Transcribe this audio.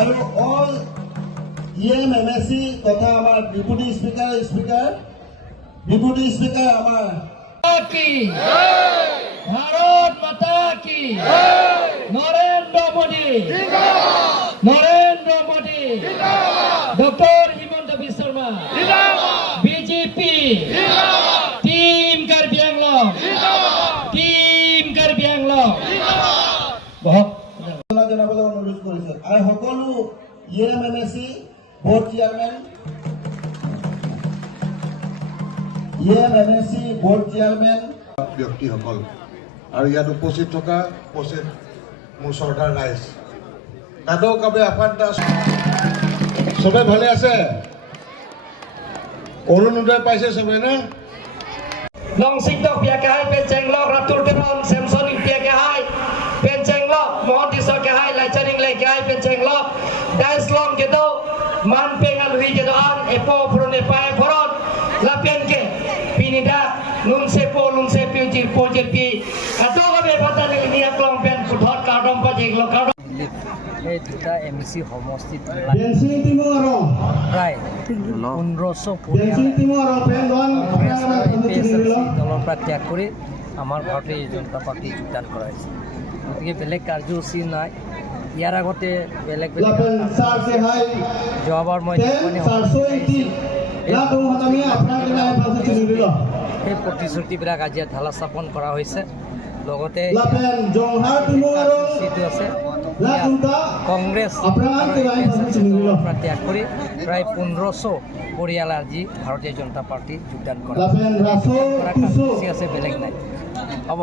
আৰু all EM MSC তথা আমাৰ ডেপুটি স্পিকাৰ আমাৰ की भारत माता की Narendra Modi doctor Himanta Biswa Sarma BJP team Karbi Anglong बहुत জনাবলৈ অনুৰোধ কৰিছে আৰু সকলো EM MSC বোৰ্ড চেয়াৰমেন ব্যক্তিসকল আৰু ইয়াত উপস্থিত থকা মোৰ চৰ্দাৰ ৰাইজ কাদৌ কাবে আফান্তা চবে ভালে আছে অৰুণোদয় পাইছে চবে না Longsing dok pia kahai penceng lok ratul penon Samsung pia kahai penceng lok mohon diso kahai lacaring le kahai penceng lok dais long gitu man pengal hui gitu an epo purone pae poron lapian ke pinida lung sepo pujir pi atau kabe patan ni aklong pen kudhot kadom pajek lo kadom এই দুটা MC সমষ্টিত বেনসিং টিমৰ প্ৰায় 1500 বেনসিং টিমৰ পেনডন দলৰ পৰা ত্যাগ কৰি আমাৰ ভাৰতীয় জনতা পাৰ্টি যোগদান কৰা হৈছে গতিকে বেলেগ কাৰ্যসূচী নাই ইয়াৰ আগতে বেলেগ যোৱাবাৰ মই সেই প্ৰতিশ্ৰুতিবিলাক আজি ঢালা স্থাপন কৰা হৈছে লগতে কাৰ্যসূচীটো আছে কংগ্ৰেছ দলৰ পৰা ত্যাগ কৰি প্ৰায় 1500 পৰিয়াল আজি ভাৰতীয় জনতা পাৰ্টি যোগদান কৰা কাৰ্যসূচী আছে বেলেগ নাই হ'ব